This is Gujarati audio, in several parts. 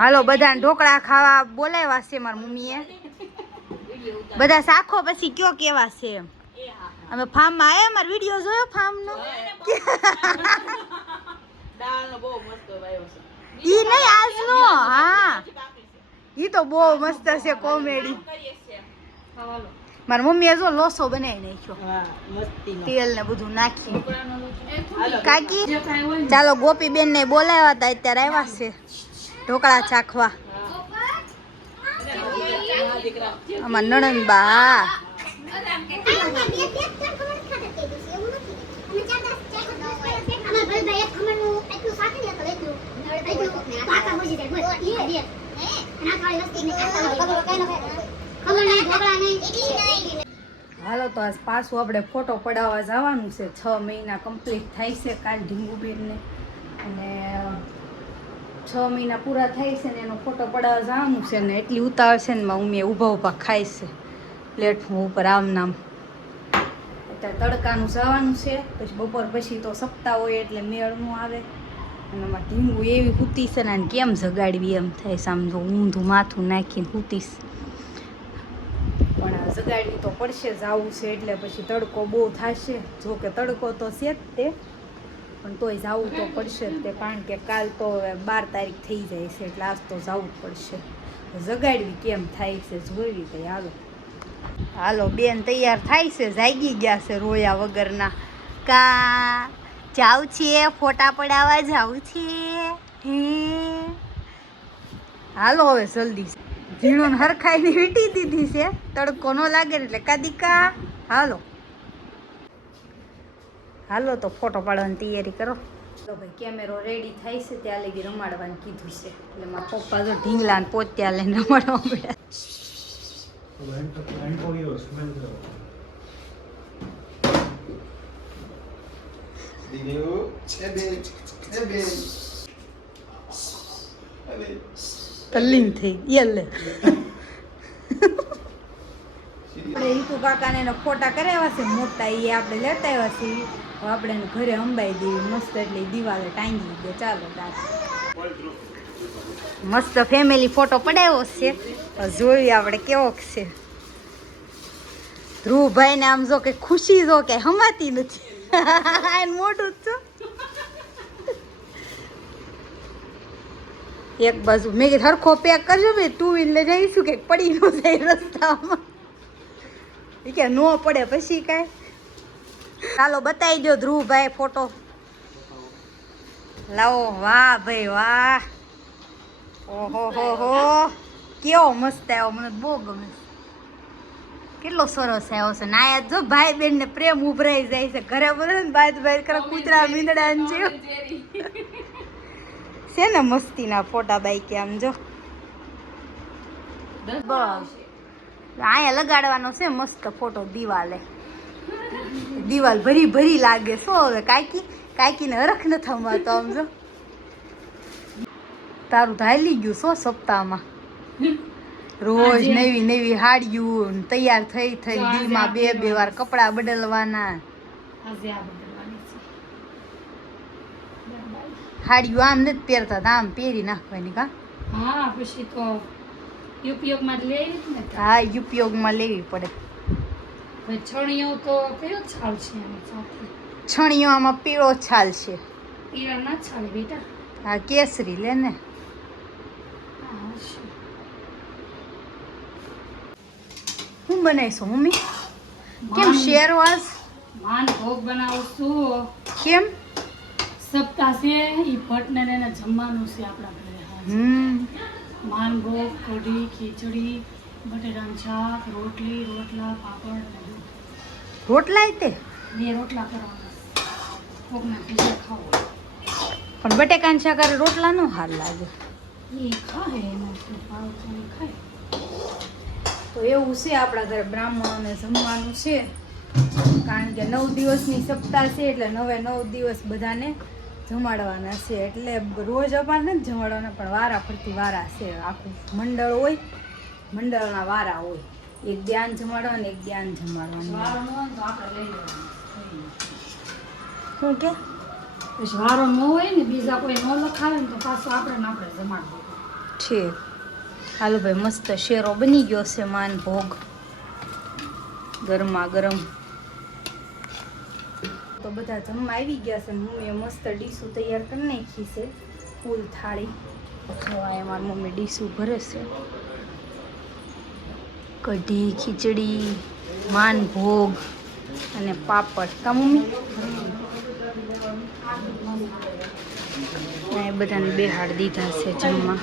હાલો બધાને ઢોકળા ખાવા બોલાવ્યા છે મારી મમ્મીએ. બધા શાખો પછી કયો કેવા છે એમ. અમે ફાર્મમાં આવ્યા, મારો વિડીયો જોયો ફાર્મનો. ઈ નહીં આજનો, હા ઈ તો બહુ મસ્ત છે કોમેડી. મારી મમ્મીએ જો લોસો બનાવી નાખ્યો, તેલ ને બધું નાખી. કાકી ચાલો ગોપીબેન ને બોલાવ્યા હતા, અત્યારે આવ્યા છે ઢોકળા ચાખવા. અમાર નણંદબા હાલો તો આજ પાછું આપણે ફોટો પડાવવા જવાનું છે. 6 મહિના કમ્પ્લીટ થાય છે કાલ ઢીંગુબેનને, અને 6 મહિના પૂરા થાય છે ને એનો ફોટો પડાવવા જવાનું છે. ને એટલી ઉતાવળ છે ને મારી મમ્મીએ ઊભા ઊભા ખાય છે પ્લેટફોર્મ ઉપર આમ નામ. અત્યારે તડકાનું જવાનું છે, પછી બપોર પછી તો સપ્તાહ હોય એટલે મેળ ન આવે. અને એમાં ઢીંગુ એવી સૂતી છે ને કેમ જગાડવી એમ થાય છે. આમ જો ઊંધું માથું નાખીને સૂતીશ, પણ જગાડવી તો પડશે, જવું છે એટલે. પછી તડકો બહુ થશે, જો કે તડકો તો છે જ તે, પણ તોય જવું તો પડશે જ તે, કારણ કે કાલ તો 12 તારીખ થઈ જાય છે એટલે આજ તો જવું જ પડશે. જગાડવી કેમ થાય છે જોઈવી કઈ. હાલો હાલો બેન તૈયાર થાય છે, જાગી ગયા છે રોયા વગરના. કા જાવ છે ફોટા પડાવવા જાવ છે હે. હાલો હવે જલ્દી ઝીણોને હરખાઈને વીટી દીધી છે, તડકો ન લાગે એટલે કાદિકા. હાલો હાલો તો ફોટો પાડવાની તૈયારી કરો. તો ભાઈ કેમેરો રેડી થાય છે, ત્યાં લગી રમાડવાનું કીધું છે. એટલે મારા પપ્પા જો ઢીંગલા ને પોત્યા લઈને રમાડવા મળ્યા. તલ્લીન થઈ યલે આપણે રીતુ કાકાને એના ફોટા કરાવ્યા છે મોટા, એ આપણે લેતા આવ્યા છીએ. આપણે ઘરે અંબાઈ દેવી મસ્ત, એટલે દિવાલે ટાંગી દે. ચાલો મસ્ત ફેમિલી ફોટો પડાવ્યો છે, જોઈએ આપણે કેવો છે. ધ્રુવભાઈ ને આમ જો કે ખુશી જો કે હમાતી નથી મોટું જ એક બાજુ મેં કીધું હરખો પેક કરજો ભાઈ, 2 વ્હીલર જઈશું કે પડી ન જાય રસ્તામાં. એ કે નો પડે પછી કાંઈ. ચાલો બતાવી દો ધ્રુવભાઈ ફોટો. લાવો, વાહ ભાઈ વાહ, ઓહો હો હો, કેવો મસ્ત આવ્યો, મને બહુ ગમે. કેટલો સરસ આવ્યો છે. નાયા જો ભાઈ બેન ને પ્રેમ ઉભરાઈ જાય છે. ઘરે બોલે ને બાદ બાદ કરે કૂતરા મીંદડા છે ને મસ્તીના ફોટા બાઈ કે આમ જો. બસ અહીંયા લગાડવાનો છે મસ્ત ફોટો દિવાલે. દિવાલ ભરી ભરી લાગે. શું હવે કાકી કાકીને હરખ ન થવાતો આમ જો. તારું તો હાલી ગયું સો સપ્તાહમાં. રોજ નવી નવી હાડિયું તૈયાર થઈ થઈ દીમાં 2 વાર કપડા બદલવાના. હાડિયું આમ નથી પહેરતા, આમ પહેરી નાખવાની. કા હા પછી તો ઉપયોગમાં લેવી ને. હા ઉપયોગમાં લેવી પડે. છણીઓ તો કયો છાલ છે એની સાથે? છણીઓ આમાં પીળો છાલ છે. પીળા ના છાલ બેટા. હા કેસરી લે ને. હું બનાવીશું મમ્મી? કેમ શેરવાસ માન ભોગ બનાવું છું. કેમ? સપ્તાહ છે ઈ ભટને એને જમવાનું છે આપણા ઘરે. માન ભોગ, કઢી, ખીચડી, બટેટાનું શાક, રોટલી, રોટલા, પાપડ. રોટલા તે 2 રોટલા કરવાના. કોકના ભેગા ખાવ. પણ બટેકાનું શાક અરે રોટલા નો હાલ લાગે. એ ખાય એનો ભાવ ખાય. તો એવું છે આપણા ઘરે બ્રાહ્મણોને જમવાનું છે, કારણ કે 9 દિવસની સપ્તાહ છે એટલે 9 દિવસ બધાને જમાડવાના છે. એટલે રોજ અમારે નથી જમાડવાના, પણ વારા ફરતી વારા છે. આખું મંડળ હોય, મંડળના વારા હોય. એક ધ્યાન જમાડવાનું, એક ધ્યાન જમાડવાનું. શું કે પછી વારો ન હોય ને બીજા કોઈ ન લખાવે ને તો પાછું આપણે જમાડવું. છે. હાલો ભાઈ, મસ્ત શેરો બની ગયો છે, માન ભોગ ગરમા ગરમ. તો બધા જમવા આવી ગયા છે. મમ્મીએ મસ્ત ડીશું તૈયાર કરી નાખી છે, ફૂલ થાળી. જોવા મારી મમ્મી ડીશું ભરે છે. કઢી, ખીચડી, માન ભોગ અને પાપડ. કા મમ્મી? એ બધાને બેહાડ દીધા છે જમવા.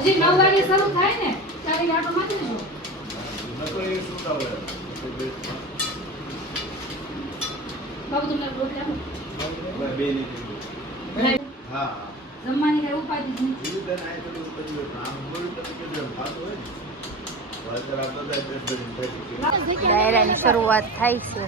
હજી 9 વાગે શરૂ થાય ને ત્યારે આટો મારી દેજો. બાબુ તમને રોટલી આપો. જમવાની કઈ ઉપાધિ જ નથી. ડાયરાની શરૂઆત થાય છે.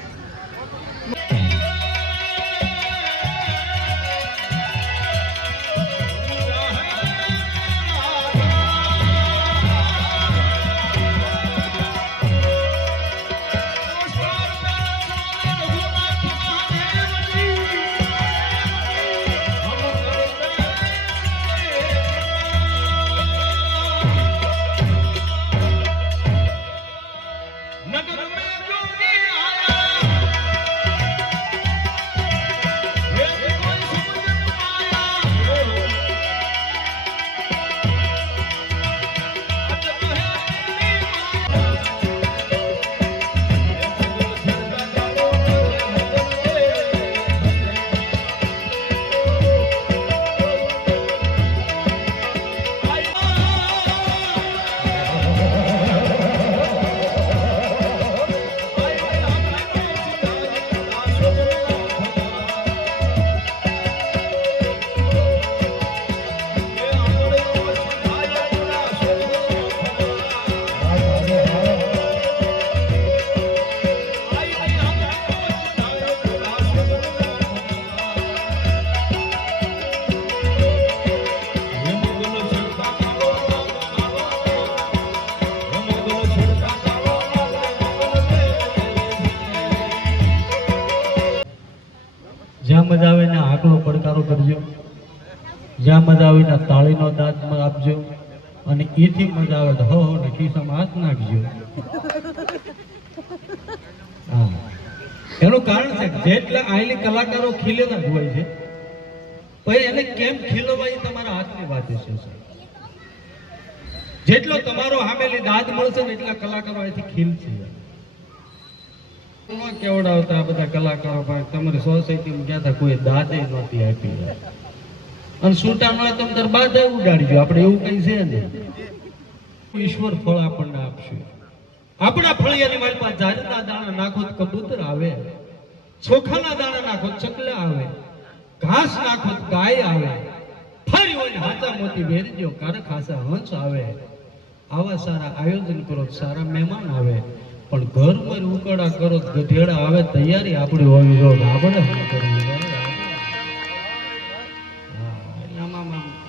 જ્યાં મજા આવે ને આકડો પડકારો કરજો, જ્યાં મજા આવે ને તાળીનો દાંત આપજો, અને એથી મજા આવે તો હો ને ખિસ્સામાં હાથ નાખજો. હા, એનું કારણ છે જેટલા આયલી કલાકારો ખીલેલા જ હોય છે, પછી એને કેમ ખીલવા એ તમારા હાથની વાત છે. જેટલો તમારો હામેલી દાદ મળશે ને એટલા કલાકારો અહીંથી ખીલશે. કેવડાવતા આ બધા કલાકારો પાસે તમારી સોસાયટીમાં ગયા હતા, કોઈ દાદે નહોતી આપી, અને છૂટા મળે તમે તાર બાદ ઉડાડી ગયો. આપણે એવું કઈ છે ને, ઈશ્વર ફળ આપણને આપશે. આપણા ફળિયાની મારી પાસે ઝાડના દાણા નાખો તો કબૂતર આવે, ચોખાના દાણા નાખો તો ચકલા આવે, ઘાસ નાખો તો ગાય આવે, ફરી હોય હાચા મોતી વેરજો કારક ખાસા હંસ આવે. આવા સારા આયોજન કરો સારા મહેમાન આવે, પણ ઘરમાં ઉકળા કરો ગધેડા આવે. તૈયારી આપણી હોવી જોઈએ. આપણે શું કરવું?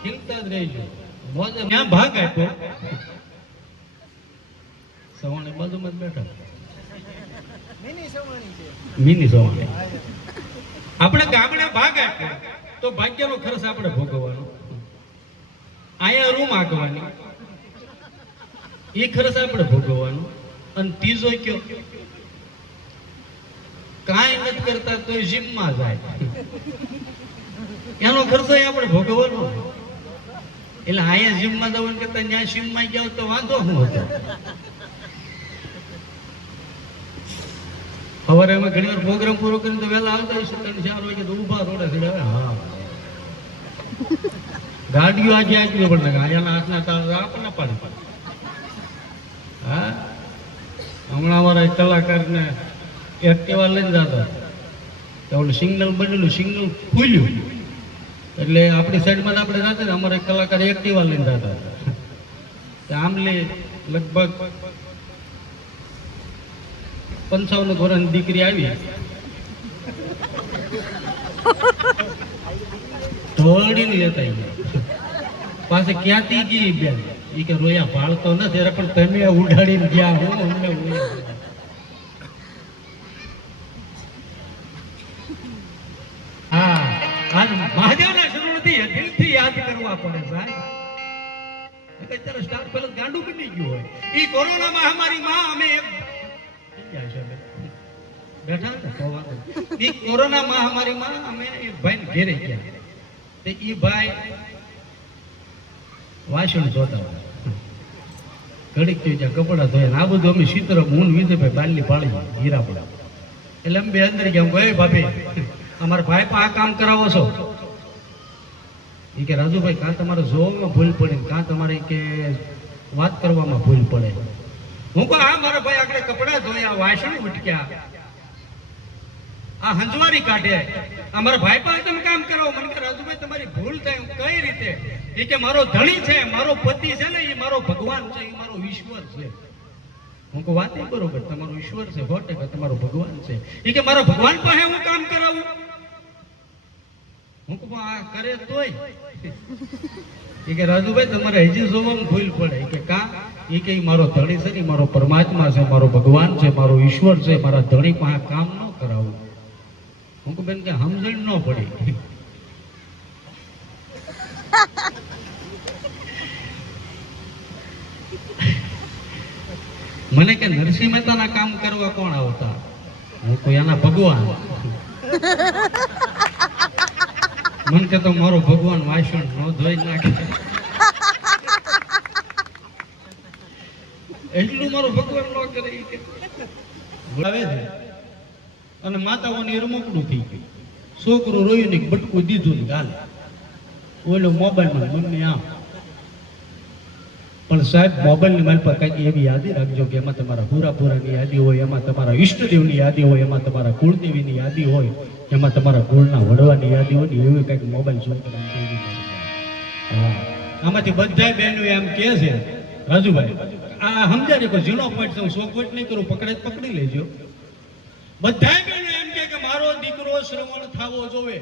ખીલતા જ રહીજો. ત્યાં ભાગ આપ્યો, સવાણી બાજુમાં જ બેઠા, મિની સવાણી. આપણે ગામડે ભાગ આપ્યો તો ભાગ્યનો ખર્ચ આપણે ભોગવવાનો, અહીંયા રૂમ આંકવાની એ ખર્ચ આપણે ભોગવવાનો. અને ત્રીજો કયો કાંઈ નથી કરતા તો જીમમાં જાય, એનો ખર્ચો આપણે ભોગવવાનો. એટલે અહીંયા જીમમાં જવાનું કરતા ત્યાં જીમમાં ગયા તો વાંધો શું હતો? સવારે અમે ઘણી વાર પ્રોગ્રામ પૂરો કરીને તો વહેલા આવતા હશું 3-4 વાગે તો ઊભા રોડે ચડે. હા, ગાડીઓ આજે આપી પડે અહીંયાના હાથના તાળ આપણને પાડી પડે. હા, હમણાં અમારા એક કલાકારને એક્ટિવા લઈને જતા તો ઓલું સિગ્નલ બનેલું, સિગ્નલ ખુલ્યું એટલે આપણી સાઈડમાં આપણે જતા ને અમારા એક કલાકાર એક્ટિવા લઈને જતા આમલે લગભગ 55 વર્ષની દીકરી આવી ઢોળીને લેતા પાસે ક્યાંથી ગઈ બેન? એ કે રોયા ભાળતો નથી પણ તમે ઉડાડીને ગયા હો અમને. હા, આજ મહાદેવના શરણથી દિલથી યાદ કરવા પડે સાહેબ. અત્યારે સ્ટાર પેલો ગાંડું બની ગયું હોય. ઈ કોરોના મહામારીમાં અમે બેઠા હતા ઈ કોરોના મહામારીમાં અમે એક ભાઈને ઘેરે ગયા તે ઈ ભાઈ વાસણ ધોતા હતા. ઘડીક તો જ્યાં કપડા ધોયા આ બધું અમે શીતર હું વિજયભાઈ બાલી પાળી હીરાપડા એટલે અમે બે અંદર ગયા. ભાઈ ભાભી અમારા ભાઈ પણ આ કામ કરાવો છો? એ કે રાજુભાઈ કાં તમારે જોવામાં ભૂલ પડે કાં તમારે કે વાત કરવામાં ભૂલ પડે. હું કહું હા મારા ભાઈ આગળ કપડા ધોયા, વાસણ ઉટક્યા, આ હંજવારી કાઢે, અમારા ભાઈ પાસે તમે કામ કરાવો. મને કે રાજુભાઈ તમારી ભૂલ થાય. કઈ રીતે? એ કે મારો ધણી છે, મારો પતિ છે ને એ મારો ભગવાન છે, એ મારો ઈશ્વર છે. હું કહું વાત એ બરોબર, તમારો ઈશ્વર છે 100% તમારો ભગવાન છે. એ કે મારો ભગવાન પાસે હું કામ કરાવું? હું કહું આ કરે તોય? એ કે રાજુભાઈ તમારે હજી જોવામાં ભૂલ પડે. કે કા? એ કે મારો ધણી છે ને મારો પરમાત્મા છે, મારો ભગવાન છે, મારો ઈશ્વર છે, મારા ધણી પાસે કામ ન કરાવું. હું કહું બેન કે સમજણ ન પડી. મને કે નરસિંહ મહેતાના કામ કરવા કોણ આવતા? હું તો એના ભગવાન. મને કે તો મારો ભગવાન વાસણ ન ધોઈ નાખે એટલું મારો ભગવાન ન કરે આવે છે. અને માતાઓની રમકડું થઈ ગયું. છોકરો રોયું ને બટકું દીધું ને ગાલે ઓલો મોબાઈલમાં મમ્મી આમ. પણ સાહેબ મોબાઈલની મારી પર કંઈક એવી યાદી રાખજો કે એમાં તમારા પૂરાપુરાની યાદી હોય, એમાં તમારા ઈષ્ટદેવની યાદી હોય, એમાં તમારા કુળદેવીની યાદી હોય, એમાં તમારા કુળના વડવાની યાદી હોય ને એવી કંઈક મોબાઈલ છોકરાને. હા, આમાંથી બધા બહેનો એમ કહે છે રાજુભાઈ આ સમજાય કોઈ ઝીણો પોઈન્ટ હું 100 પોઈન્ટ નહીં કરું, પકડી લેજો. બધા બહેનો એમ કે મારો દીકરો શ્રવણ થવો જોવે.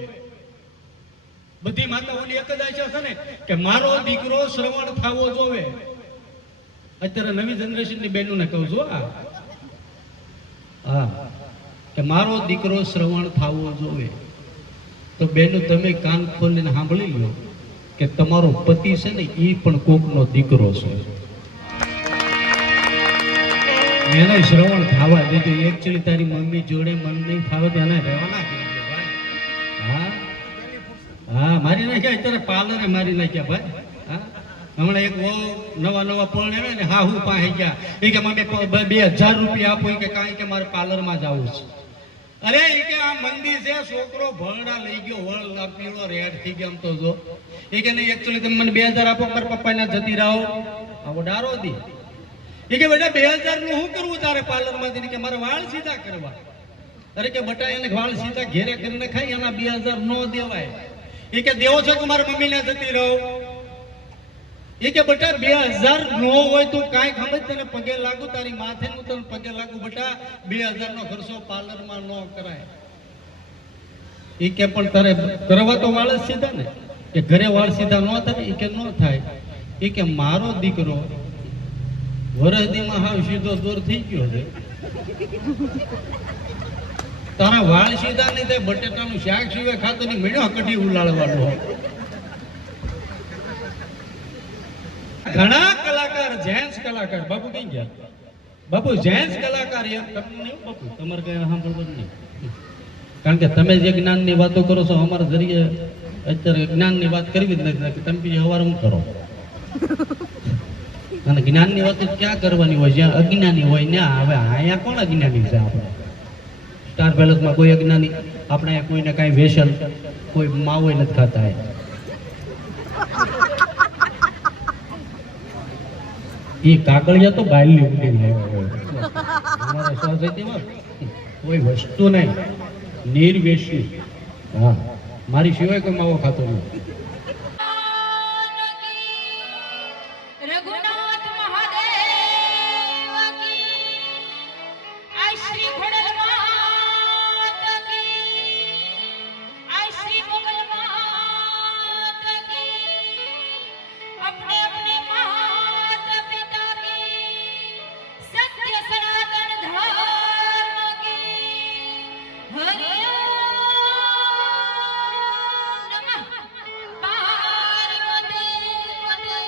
બધી માતાઓની એક જ આશા છે ને કે મારો દીકરો શ્રવણ થવો જોવે. અત્યારે નવી જનરેશનની બહેનોને કહું છું હા કે મારો દીકરો શ્રવણ થવો જોવે. તો બહેનો તમે કાન ખોલીને સાંભળી લો કે તમારો પતિ છે ને એ પણ કોકનો દીકરો છે, એને શ્રવણ થવા દેજો. એકચ્યુઅલી તારી મમ્મી જોડે મન નહીં ફાવે તેને રહેવાના કરજો ભાઈ. હા હા, મારી નાખ્યા અત્યારે પાર્લરે મારી નાખ્યા ભાઈ. હા, હમણાં એક નવા પણ આવે ને હા હું પાસે ગયા એ કે મને 2000 રૂપિયા આપો કે કાંઈ કે મારે પાર્લરમાં જવું છે. અરે એ કે આ મંદિર છે, છોકરો ભરડા લઈ ગયો, વળ પીળો રેડ થઈ ગયો. આમ તો જો એ કે નહીં એકચ્યુઅલી તમે મને 2000 આપો, મારા પપ્પાને જતી રહો. આવો ડારો દી. એ કે બેટા 2000 નું શું કરવું તારે પાર્લરમાં? કે મારે વાળ સીધા કરવા. અરે કે બટા એને વાળ સીધા ઘેરે કરીને ખાઈ એના 2000 નો દેવાય. એ કે દેવો છો તો મારા મમ્મીને જતી રહો. એ કે બેટા 2000 નો હોય તો કાંઈ ખબર તને પગે લાગુ, તારી માથે નું તને પગે લાગુ. બેટા 2000 નો ખર્ચો પાર્લરમાં ન કરાય. એ કે પણ તારે કરવા તો વાળ સીધા ને, કે ઘરે વાળ સીધા ન થાય? એ કે ન થાય. એ કે મારો દીકરો વરહદીમાં હાવ સીધો દૂર થઈ ગયો છે, તારા વાળ સીધા નહીં થાય, બટેટાનું શાક સિવાય ખાતો નહીં, મેળો કઢી ઉલાળવાનો. ઘણા કલાકાર જેન્ટ્સ કલાકાર બાપુ કઈ ગયા? બાપુ જેન્ટ્સ કલાકાર એમ તમને બાપુ તમારે કઈ સાંભળવું નહીં, કારણ કે તમે જે જ્ઞાનની વાતો કરો છો અમારા જરીએ અત્યારે જ્ઞાનની વાત કરવી જ નથી. તમે બી સવારે હું કરો અને જ્ઞાનની વાત ક્યાં કરવાની હોય, જ્યાં અજ્ઞાની હોય ત્યાં. હવે અહીંયા કોણ અજ્ઞાની છે? આપણે સ્ટાર પેલેસમાં કોઈ અજ્ઞાની? આપણે અહીંયા કોઈને કાંઈ વેસન, કોઈ માવો નથી ખાતા. એ કાગળિયા તો બાયલી ઉડી લાવ્યા હોય. અમારા સોસાયટીમાં કોઈ વસ્તુ નહીં, નિર્વેશી. હા, મારી સિવાય કોઈ માવો ખાતો નહીં. રઘુનાથ મહાદેવ કી આય શ્રી ખોડલ માત કી આય શ્રી ગોકલ માત કી अपने अपने मात पिता की सत्य सनातन धर्म की हरिओम नमः पार्वती पते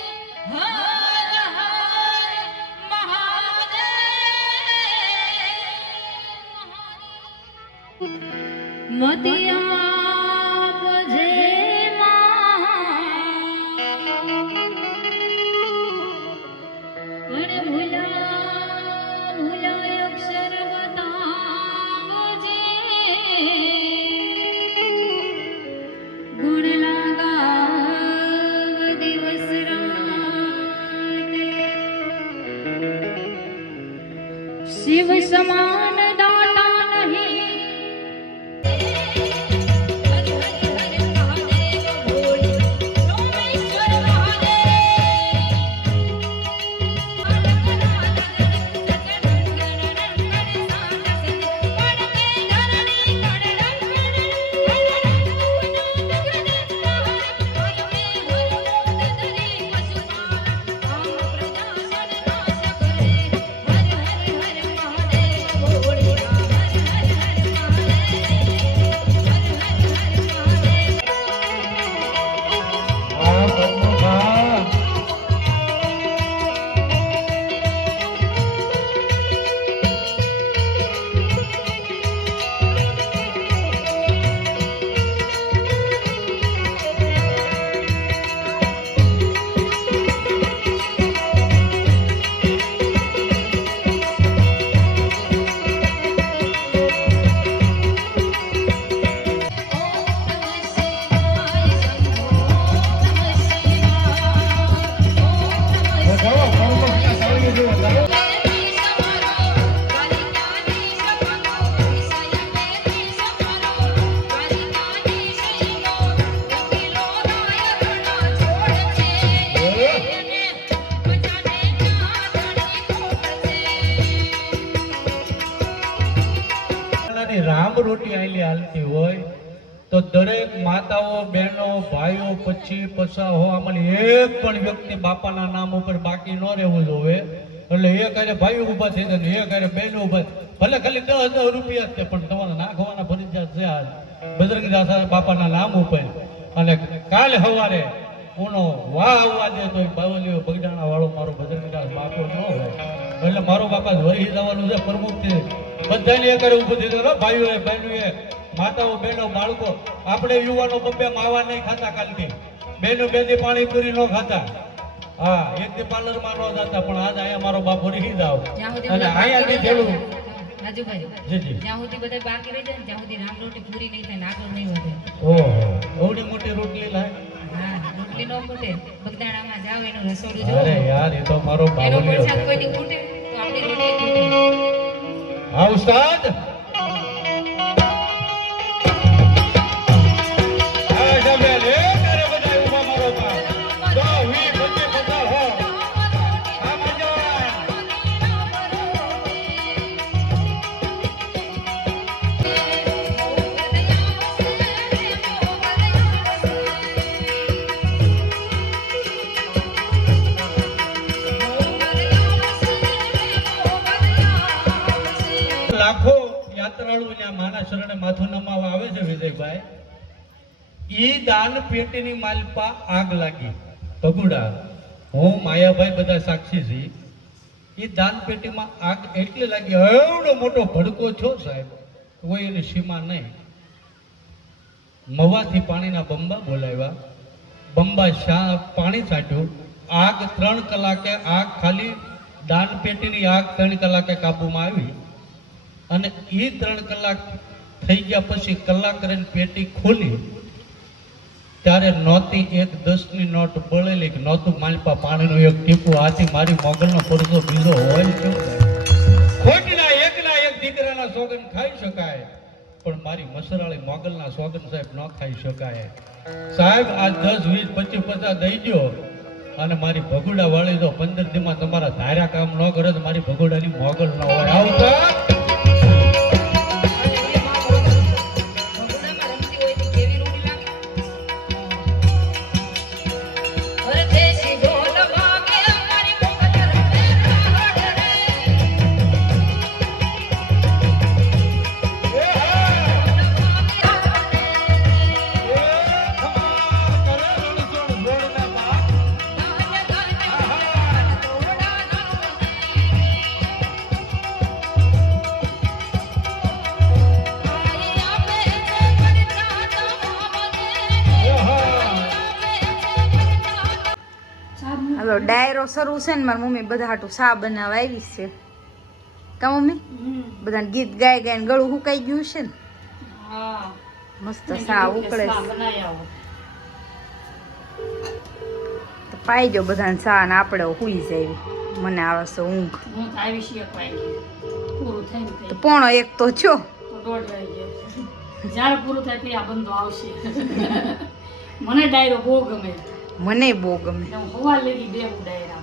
हर हर महादेव मतिया बजे शिव समान दाता नहीं हरि हरि हरि महादेव भोले सोमेश्वर રામ રોટી આયલી હાલતી હોય તો દરેક માતાઓ, બહેનો, ભાઈઓ, પછી પછા હો આમાંની એક પણ વ્યક્તિ બાપાના નામ ઉપર બાકી ન રહેવું જોઈએ. એટલે એક હારે ભાઈઓ ઊભા થઈ જાય ને એક હારે બહેનો ઊભા, ભલે ખાલી 10,000 રૂપિયા જ છે પણ તમારે નાખવાના ફરજિયાત છે આજ બજરંગદાસ બાપાના નામ ઉપર. અને કાલે સવારે ઉનો વાહ આવવા દે તો બાવલીઓ બગડાણા વાળો મારો બજરંગદાસ બાપો ન હોય. એટલે મારો બાપા વરી જવાનું છે પ્રમુખથી બધાને એક હારે ઊભું થઈ જાય. ભાઈઓએ, બહેનોએ, માતાઓ, બહેનો, બાળકો, આપણે યુવાનો બબ્બે માવા નહીં ખાતા કાલથી, બહેનો બેદી પાણીપુરી ન ખાતા, હા એક દી પાર્લરમાં ન જતા, પણ આજ અહીંયા મારો બાપ વરી જાવ અને અહીંયાથી થયેલું રાજુભાઈ જી જ્યાં સુધી બધા બાકી રહી જાય ને ત્યાં સુધી રામ રોટી પૂરી નહીં થાય ને આગળ નહીં વધે. ઓહો, એવડી મોટી રોટલી લાય. હા, રોટલી નો ખૂટે, બગદાણામાં જાવ એનું રસોડું અરે જોવો, યાર એ તો મારો એનો બાવલીઓ પ્રસાદ કોઈની ખૂટે તો આપણી રોટલી ખૂટે. હા ઉસ્તાદ. હા જમેલ એ તારે બધા ઊભા મારો બાપ. 10, 20, 25, 50 હો. આ મજો. લાખો યાત્રાળુ ત્યાં માના શરણે માથું નમાવા આવે છે વિજયભાઈ. ઈ દાન પેટીની માલપા આગ લાગી ભગુડા, હું માયાભાઈ બધા સાક્ષી છે. ઈ દાન પેટીમાં આગ એટલે લાગી, એવડો મોટો ભડકો થયો સાહેબ, કોઈ એની સીમા નહીં. મવાથી પાણીના બંબા બોલાવ્યા, બંબા પાણી છાંટ્યું, આગ 3 કલાકે આગ ખાલી દાન પેટીની આગ 3 કલાકે કાબુમાં આવી અને એ 3 કલાક થઈ ગયા પછી કલાક કરીને પેટી ખોલી ત્યારે નહોતી એક 10ની નોટ બળેલી કે નહોતું માલપા પાણીનું એક ટીપું. આથી મારી મોગલનો પરસો બીજો હોય શું? ખોટના એકના એક દીકરાના સોગન ખાઈ શકાય પણ મારી મસરાળી મોગલના સોગન સાહેબ ન ખાઈ શકાય. સાહેબ આ 10 20 25 50 દઈ દો અને મારી ભગુડા વાળી દો. 15 દીમાં તમારા ધાર્યા કામ ન કરે તો મારી ભગુડાની મોગલ ન હોય. આવતા ભગુડામાં રમતી હોય તો કેવી રૂડી લાગે. અરે દેશી ઢોલ વાગે મારી મોગલ રમે રાડ રે. હાલો ડાયરો શરૂ છે ને મારી મમ્મી બધા હાટું સા બનાવવા આવી છે કા મમ્મી? બધાને ગીત ગાય ગાય ગળું સુકાઈ ગયું છે ને હા મસ્ત સા ઉકળે છે. બનાવી આવો. તો પાઈ ગયો બધાને સા ને આપણે હુઈ જાય. મને આવે છે ઊંઘ. હું તો આવી છીએ પાઈ પૂરું થઈને તો કઈ 1:30 તો છો. તો 1:30 વાગી ગયા. જ્યારે પૂરું થાય ત્યારે આ બંધો આવશે. મને ડાયરો બહુ ગમે. મને બહુ ગમે. હું હવા લેગી બેહું ડાયરા